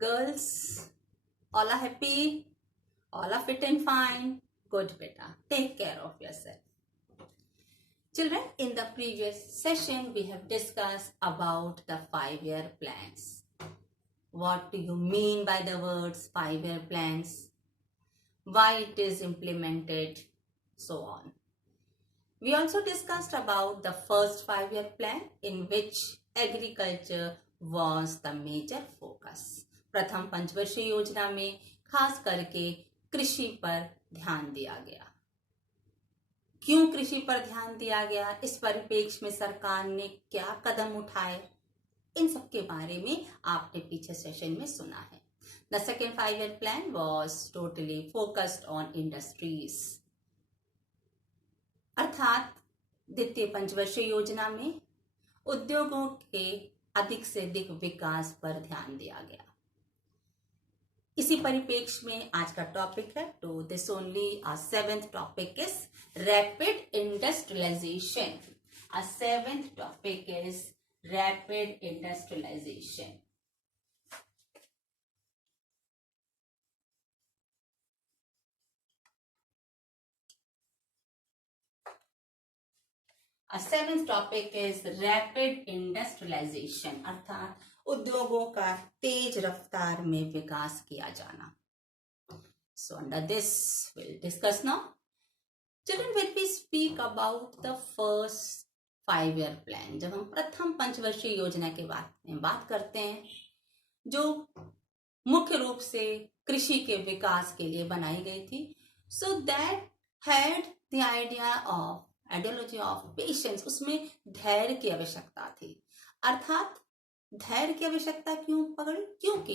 Girls, all are happy, all are fit and fine. Good, beta. Take care of yourself. Children, in the previous session, we have discussed about the 5-year plans. What do you mean by the words 5-year plans? Why it is implemented, so on. We also discussed about the first 5-year plan in which agriculture was the major focus. प्रथम पंचवर्षीय योजना में खास करके कृषि पर ध्यान दिया गया। क्यों कृषि पर ध्यान दिया गया, इस परिप्रेक्ष्य में सरकार ने क्या कदम उठाए, इन सब के बारे में आपने पीछे सेशन में सुना है। The second 5-year plan was totally focused on industries. अर्थात द्वितीय पंचवर्षीय योजना में उद्योगों के अधिक से अधिक विकास पर ध्यान दिया गया। इसी परिप्रेक्ष्य में आज का टॉपिक है, तो this only our 7th topic is rapid industrialization. Our 7th topic is rapid industrialization. Our 7th topic is rapid industrialization, अर्थात उद्योगों का तेज रफ्तार में विकास किया जाना। So under this we'll discuss now. Children, when we speak about the first 5-year plan, जब हम प्रथम पंचवर्षीय योजना के बारे में बात करते हैं, जो मुख्य रूप से कृषि के विकास के लिए बनाई गई थी, so that had the ideology of patience, उसमें धैर्य की आवश्यकता थी। अर्थात धैर्य की आवश्यकता क्यों पकड़ी, क्योंकि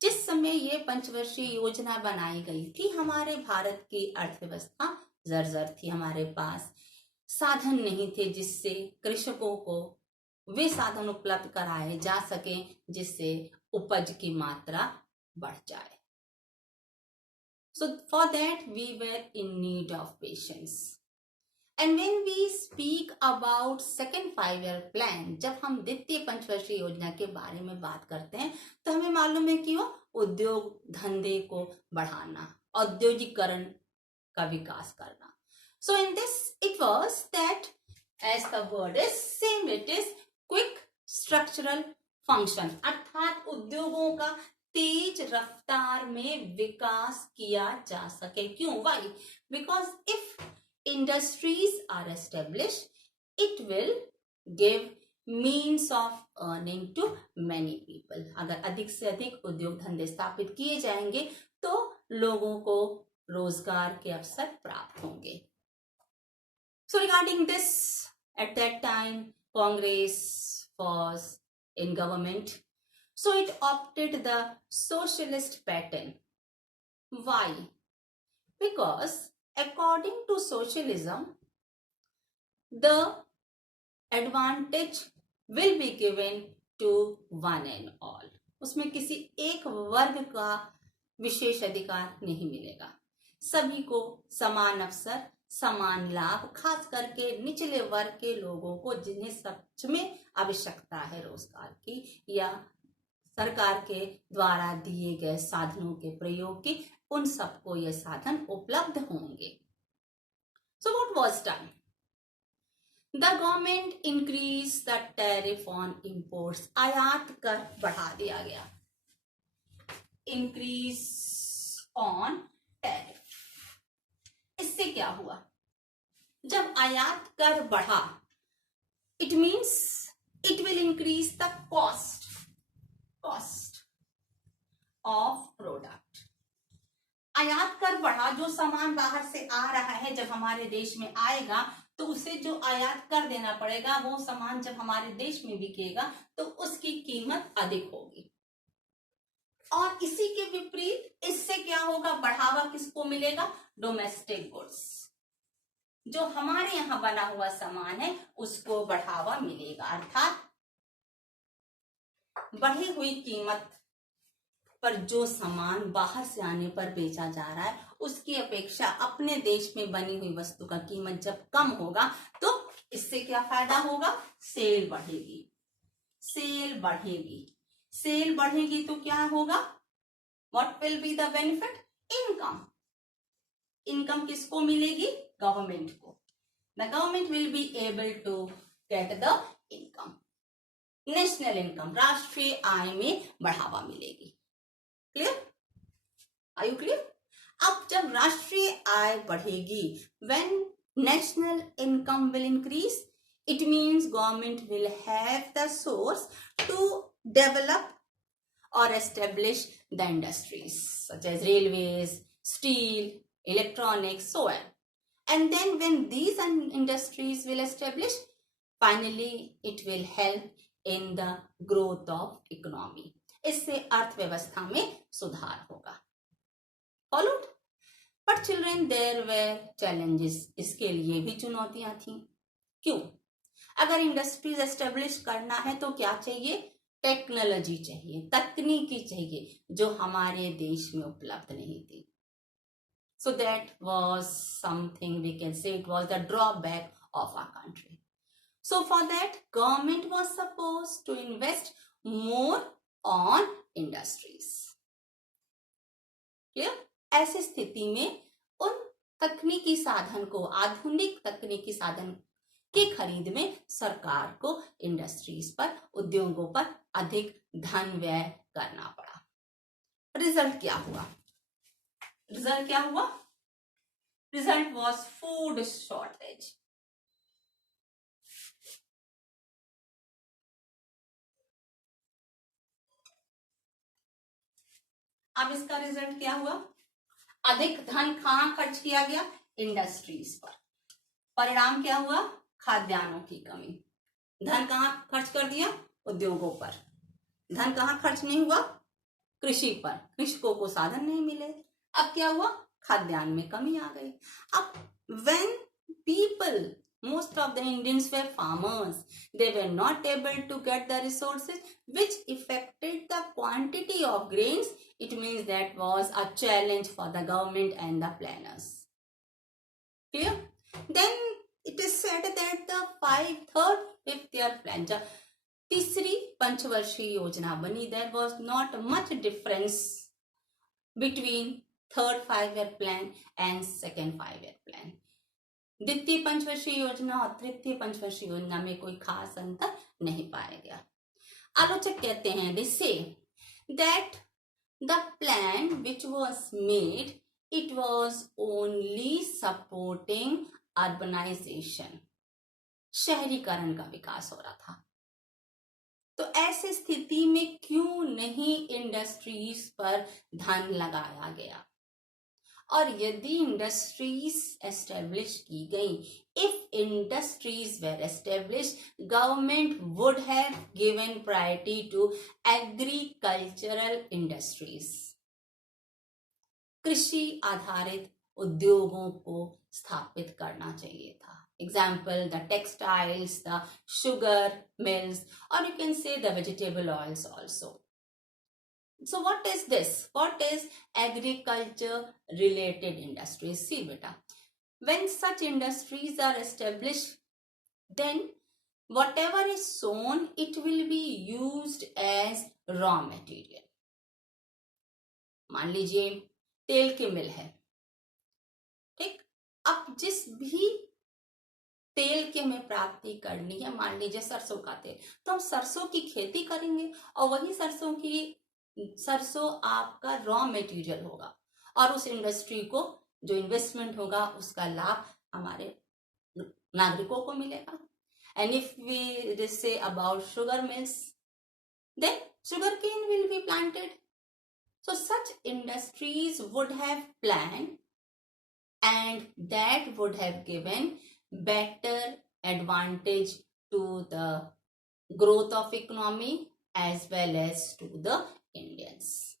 जिस समय ये पंचवर्षीय योजना बनाई गई थी, हमारे भारत की अर्थव्यवस्था जर्जर थी। हमारे पास साधन नहीं थे जिससे कृषकों को वे साधन उपलब्ध कराए जा सके जिससे उपज की मात्रा बढ़ जाए। So for that we were in need of patience. And when we speak about second 5-year plan, जब हम द्वितीय पंचवर्षीय योजना के बारे में बात करते हैं, तो हमें मालूम है कि वो उद्योग धंधे को बढ़ाना, औद्योगिकरण का विकास करना। So in this it was that, as the word is same, it is quick structural function, अर्थात उद्योगों का तेज रफ्तार में विकास किया जा सके। क्यों? Why? Because if industries are established, it will give means of earning to many people. अगर अधिक से अधिक उद्योग धंधे स्थापित किए जाएंगे तो लोगों को रोजगार के अवसर प्राप्त होंगे। So regarding this, at that time Congress was in government, so it opted the socialist pattern. Why? Because according to socialism, the advantage will be given to one and all. उसमें किसी एक वर्ग का विशेष अधिकार नहीं मिलेगा, सभी को समान अवसर, समान लाभ, खास करके निचले वर्ग के लोगों को जिन्हें सच में आवश्यकता है रोजगार की या सरकार के द्वारा दिए गए साधनों के प्रयोग की, उन सबको ये साधन उपलब्ध होंगे। So what was done? The government increased the tariff on imports. आयात कर बढ़ा दिया गया। Increase on tariff. इससे क्या हुआ? जब आयात कर बढ़ा, it means it will increase the cost of product. आयात कर बढ़ा, जो सामान बाहर से आ रहा है जब हमारे देश में आएगा तो उसे जो आयात कर देना पड़ेगा, वो सामान जब हमारे देश में बिकेगा तो उसकी कीमत अधिक होगी। और इसी के विपरीत इससे क्या होगा, बढ़ावा किसको मिलेगा? डोमेस्टिक गुड्स, जो हमारे यहाँ बना हुआ सामान है उसको बढ़ावा मिलेगा। अर्थात बढ़ी हुई कीमत पर जो सामान बाहर से आने पर बेचा जा रहा है उसकी अपेक्षा अपने देश में बनी हुई वस्तु का कीमत जब कम होगा तो इससे क्या फायदा होगा? सेल बढ़ेगी। सेल बढ़ेगी तो क्या होगा? What will be the benefit? Income. Income किसको मिलेगी? गवर्नमेंट को। The government will be able to get the income. National income, राष्ट्रीय आय में बढ़ावा मिलेगी। क्लियर? Are you clear? अब जब राष्ट्रीय आय बढ़ेगी, when national income will increase, it means government will have the source to develop or establish the industries such as railways, steel, electronics, so on. And then when these industries will establish, finally it will help in the growth of economy. इससे अर्थव्यवस्था में सुधार होगा। Followed? But children, there were challenges. इसके लिए भी चुनौतियां थी। क्यों? अगर इंडस्ट्रीज एस्टेब्लिश करना है तो क्या चाहिए? टेक्नोलॉजी चाहिए, तकनीकी चाहिए, जो हमारे देश में उपलब्ध नहीं थी। So that was something we can say it was the drawback of our country. So for that government was supposed to invest more on industries. Clear? ऐसी स्थिति में उन तकनीकी साधन को, आधुनिक तकनीकी साधन की खरीद में सरकार को इंडस्ट्रीज पर, उद्योगों पर अधिक धन व्यय करना पड़ा। रिजल्ट क्या हुआ? रिजल्ट क्या हुआ? Result was food shortage. अब इसका रिजल्ट क्या हुआ? अधिक धन कहां खर्च किया गया? इंडस्ट्रीज पर। परिणाम क्या हुआ? खाद्यान्नों की कमी। धन कहां खर्च कर दिया? उद्योगों पर। धन कहां खर्च नहीं हुआ? कृषि पर। कृषकों को साधन नहीं मिले। अब क्या हुआ? खाद्यान्न में कमी आ गई। अब when people, most of the Indians were farmers, they were not able to get the resources which affected the quantity of grains. It means that was a challenge for the government and the planners. Clear? Then it is said that the third, fifth year plan, जब तीसरी पंचवर्षीय योजना बनी, there was not much difference between third 5-year plan and second 5-year plan. द्वितीय पंचवर्षीय योजना और तृतीय पंचवर्षीय योजना में कोई खास अंतर नहीं पाया गया। आलोचक कहते हैं, they say that the plan which was made, it was only supporting urbanisation, शहरीकरण का विकास हो रहा था। तो ऐसी स्थिति में क्यों नहीं इंडस्ट्रीज पर धन लगाया गया? और यदि इंडस्ट्रीज एस्टेब्लिश की गई, if industries were establish, government would have given priority to agricultural industries. कृषि आधारित उद्योगों को स्थापित करना चाहिए था। Example, the textiles, the sugar mills, और you can say the vegetable oils also. So what is this? What is agriculture related industries? See beta, when such industries are established, then whatever is sown, it will be used as raw material. मान लीजिए तेल की मिल है, ठीक? अब जिस भी तेल की हमें प्राप्ति करनी है, मान लीजिए सरसों का तेल, तो हम सरसों की खेती करेंगे और वही सरसों आपका रॉ मटेरियल होगा और उस इंडस्ट्री को जो इन्वेस्टमेंट होगा उसका लाभ हमारे नागरिकों को मिलेगा। And if we say about sugar mills, then sugar cane will be planted. So such industries would have planned and that would have given better advantage to the growth of economy as well as to the Indians.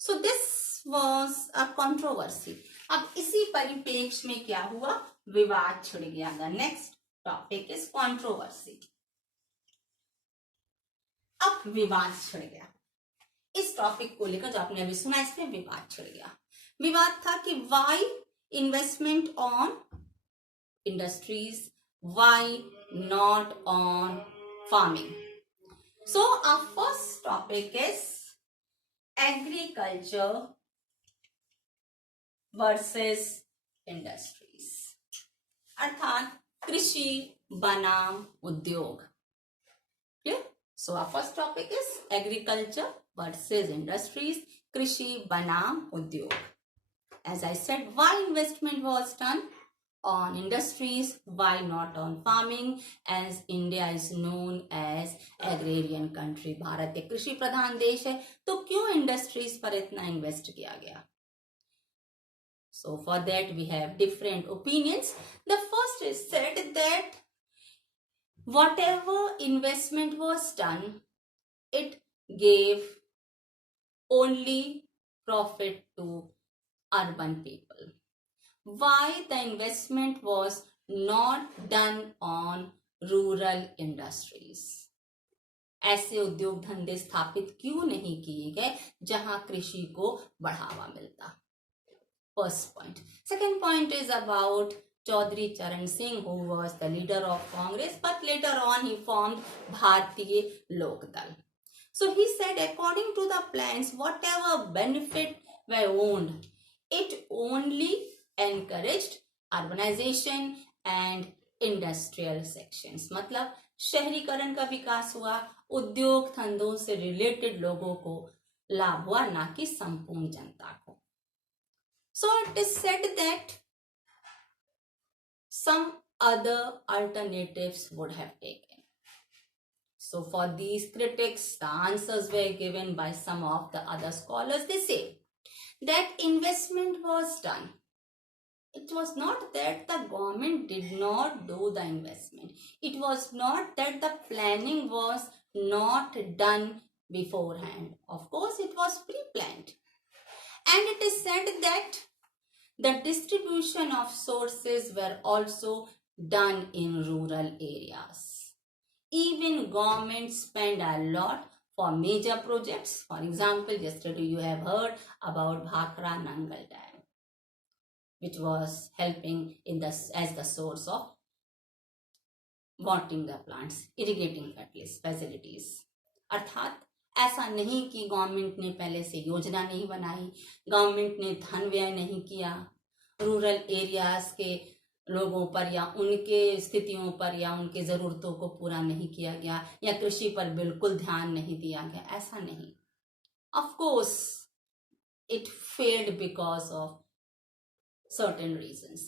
So this was a controversy. अब इसी परिप्रेक्ष्य में क्या हुआ? विवाद छिड़ गया। The next topic is controversy. अब विवाद छिड़ गया। इस टॉपिक को लेकर जो आपने अभी सुना, इसमें विवाद छिड़ गया। विवाद था कि why investment on industries, why not on farming. So our first topic is agriculture versus industries, अर्थात कृषि बनाम उद्योग. Clear? So our first topic is agriculture versus industries, कृषि बनाम उद्योग. As I said, why investment was done on industries, why not on farming, as India is known as agrarian country. Bharat एक कृषि प्रधान देश है, तो क्यों इंडस्ट्रीज पर इतना इन्वेस्ट किया गया? So for that we have different opinions. The first is said that whatever investment was done, it gave only profit to urban people. Why the investment was not done on rural industries? ऐसे उद्योग धंधे स्थापित क्यों नहीं किए गए जहां कृषि को बढ़ावा मिलता? First point. Second point is about Chaudhary Charan Singh, who was the leader of Congress, but later on he formed Bharatiya Lok Dal. So he said, according to the plans, whatever benefit were owned, it only encouraged urbanization and industrial sections. मतलब शहरीकरण का विकास हुआ, उद्योग धंधों से related लोगों को लाभ हुआ, ना कि संपूर्ण जनता को. So it is said that some other alternatives would have taken. So for these critics, the answers were given by some of the other scholars. They say that investment was done. It was not that the government did not do the investment. It was not that the planning was not done beforehand. Of course, it was pre-planned. And it is said that the distribution of sources were also done in rural areas. Even government spend a lot for major projects. For example, yesterday you have heard about Bhakra Nangal Dam, which was helping in as the source of watering the plants, irrigating facilities. अर्थात ऐसा नहीं कि government ने पहले से योजना नहीं बनाई, गवर्नमेंट ने धन व्यय नहीं किया, रूरल एरियाज के लोगों पर या उनके स्थितियों पर या उनके ज़रूरतों को पूरा नहीं किया गया या कृषि पर बिल्कुल ध्यान नहीं दिया गया, ऐसा नहीं. Of course it failed because of certain reasons.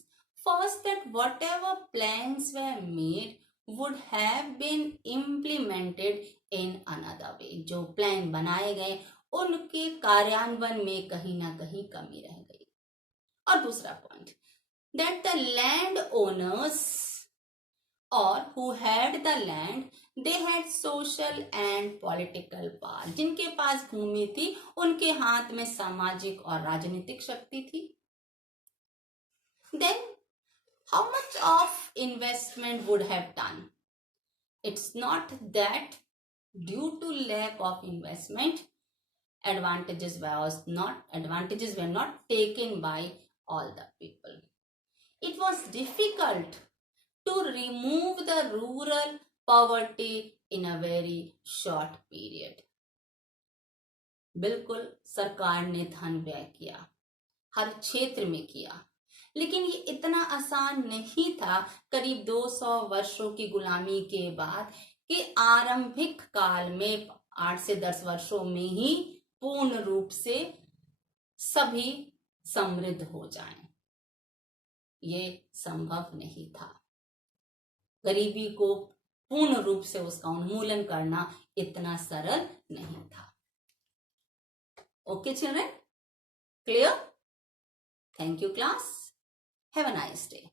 First, that whatever plans were made would have been implemented in another way. जो प्लान बनाए गए उनके कार्यान्वयन में कहीं ना कहीं कमी रह गई. और दूसरा point, that the land owners or who had the land, they had social and political power. जिनके पास भूमि थी उनके हाथ में सामाजिक और राजनीतिक शक्ति थी. Then how much of investment would have done? It's not that due to lack of investment, advantages were not taken by all the people. It was difficult to remove the rural poverty in a very short period. बिल्कुल सरकार ने धन व्यय किया, हर क्षेत्र में किया, लेकिन ये इतना आसान नहीं था करीब 200 वर्षों की गुलामी के बाद कि आरंभिक काल में 8 से 10 वर्षों में ही पूर्ण रूप से सभी समृद्ध हो जाएं. ये संभव नहीं था. गरीबी को पूर्ण रूप से उसका उन्मूलन करना इतना सरल नहीं था. Okay, children? Clear? Thank you, class. Have a nice day.